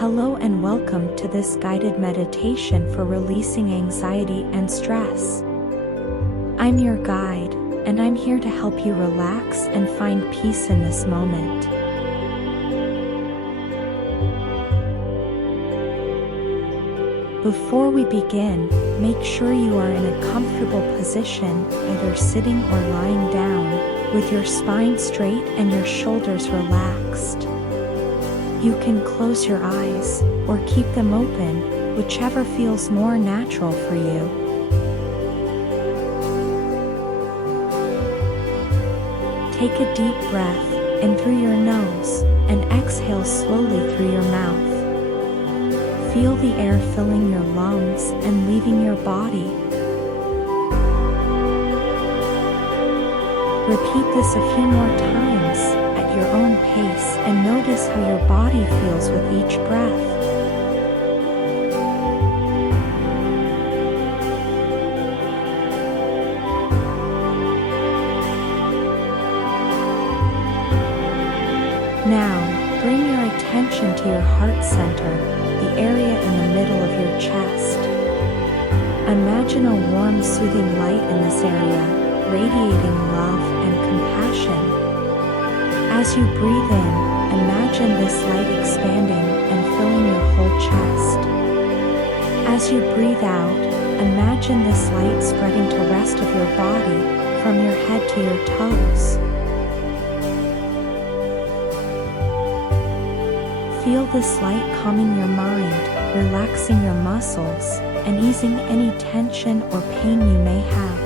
Hello and welcome to this guided meditation for releasing anxiety and stress. I'm your guide, and I'm here to help you relax and find peace in this moment. Before we begin, make sure you are in a comfortable position, either sitting or lying down, with your spine straight and your shoulders relaxed. You can close your eyes, or keep them open, whichever feels more natural for you. Take a deep breath, in through your nose, and exhale slowly through your mouth. Feel the air filling your lungs and leaving your body. Repeat this a few more times, at your own pace, and notice how your body feels with each breath. Now, bring your attention to your heart center, the area in the middle of your chest. Imagine a warm, soothing light in this area, radiating love and compassion. As you breathe in, imagine this light expanding and filling your whole chest. As you breathe out, imagine this light spreading to the rest of your body, from your head to your toes. Feel this light calming your mind, relaxing your muscles, and easing any tension or pain you may have.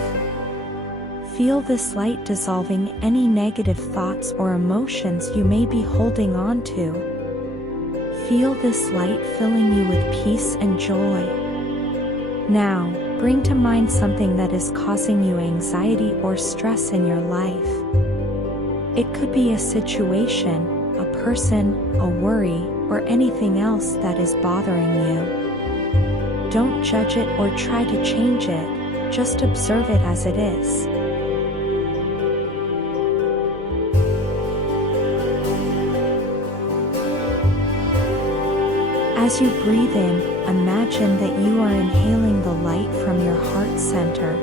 Feel this light dissolving any negative thoughts or emotions you may be holding on to. Feel this light filling you with peace and joy. Now, bring to mind something that is causing you anxiety or stress in your life. It could be a situation, a person, a worry, or anything else that is bothering you. Don't judge it or try to change it, just observe it as it is. As you breathe in, imagine that you are inhaling the light from your heart center.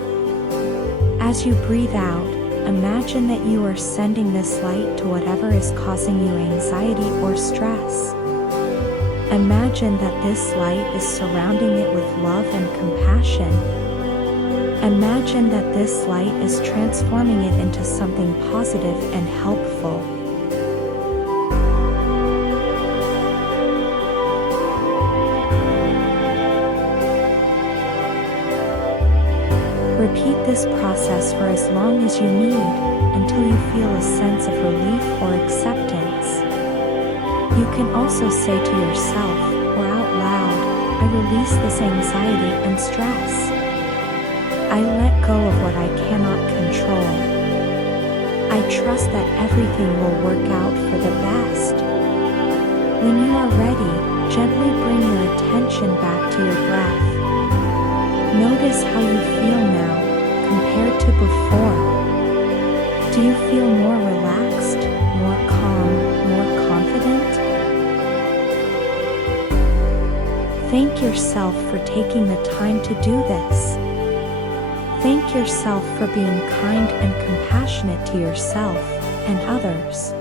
As you breathe out, imagine that you are sending this light to whatever is causing you anxiety or stress. Imagine that this light is surrounding it with love and compassion. Imagine that this light is transforming it into something positive and helpful. Repeat this process for as long as you need, until you feel a sense of relief or acceptance. You can also say to yourself, or out loud, I release this anxiety and stress. I let go of what I cannot control. I trust that everything will work out for the best. When you are ready, gently bring your attention back to your breath. Notice how you feel now, compared to before. Do you feel more relaxed, more calm, more confident? Thank yourself for taking the time to do this. Thank yourself for being kind and compassionate to yourself and others.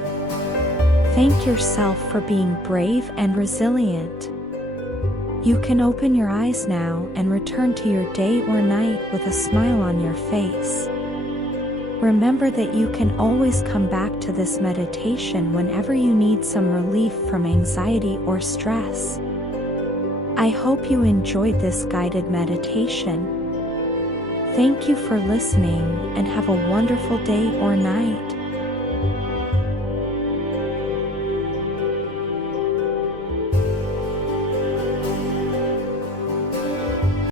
Thank yourself for being brave and resilient. You can open your eyes now and return to your day or night with a smile on your face. Remember that you can always come back to this meditation whenever you need some relief from anxiety or stress. I hope you enjoyed this guided meditation. Thank you for listening, and have a wonderful day or night.